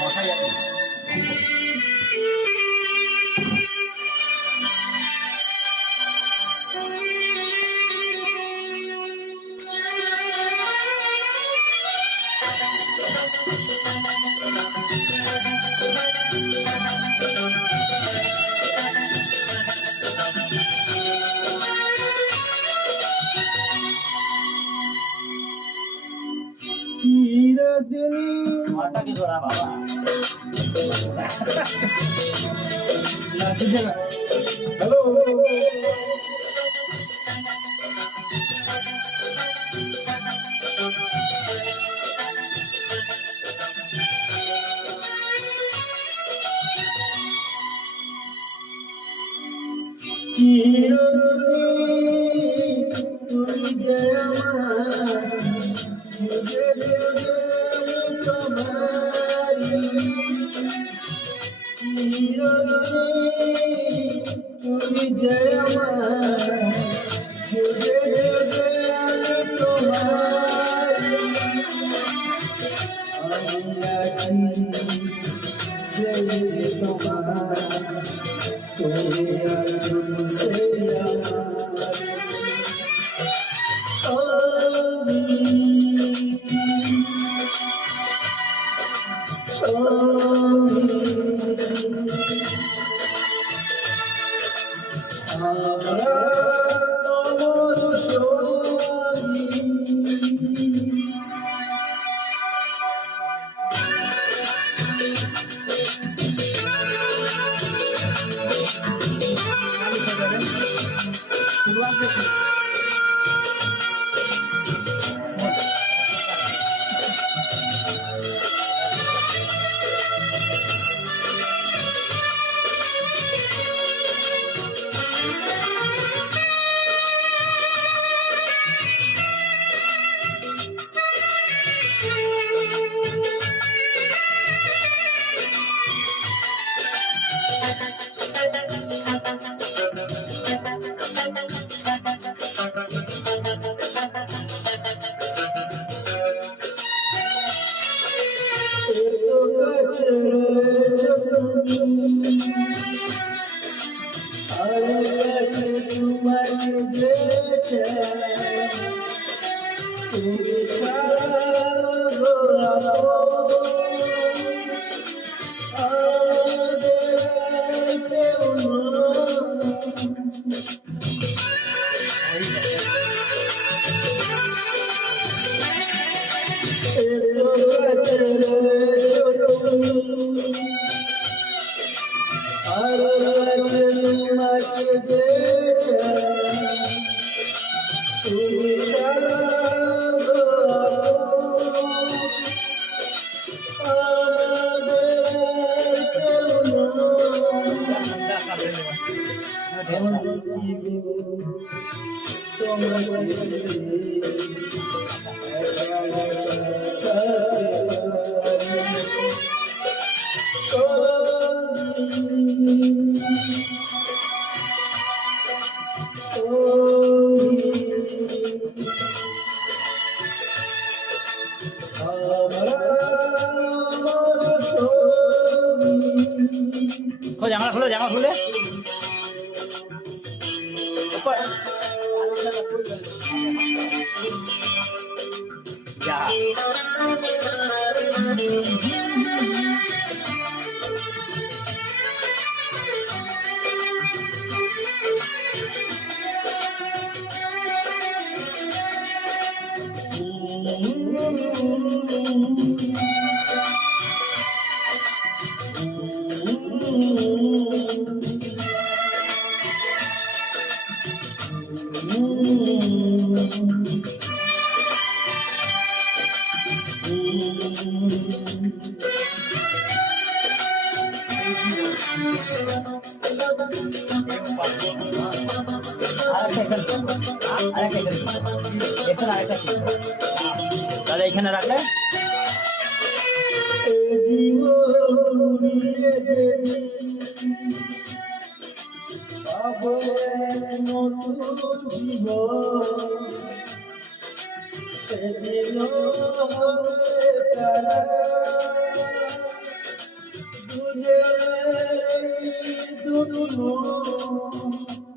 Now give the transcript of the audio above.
বসাই আছে। চিরদিন মাথা কি ধরা বাবা লাগছে না। হ্যালো চিরদিন তুমি যে আমার যুগে যুগে আমি তোমারি চিরদিন তুমি যে আমার যুগে যুগে আমি তোমারি আমি আছি সেই যে তোমার তুমি আছো সেই আমার তুমি ছাড়া আমাদের কেউ আর তোমাকে যেছে তুমি ছাড়া আমাদের কেউ জামা খুলে জামা খুলে যা তাহলে এখানে রাখলে সেদিন ये मेरे दुनिया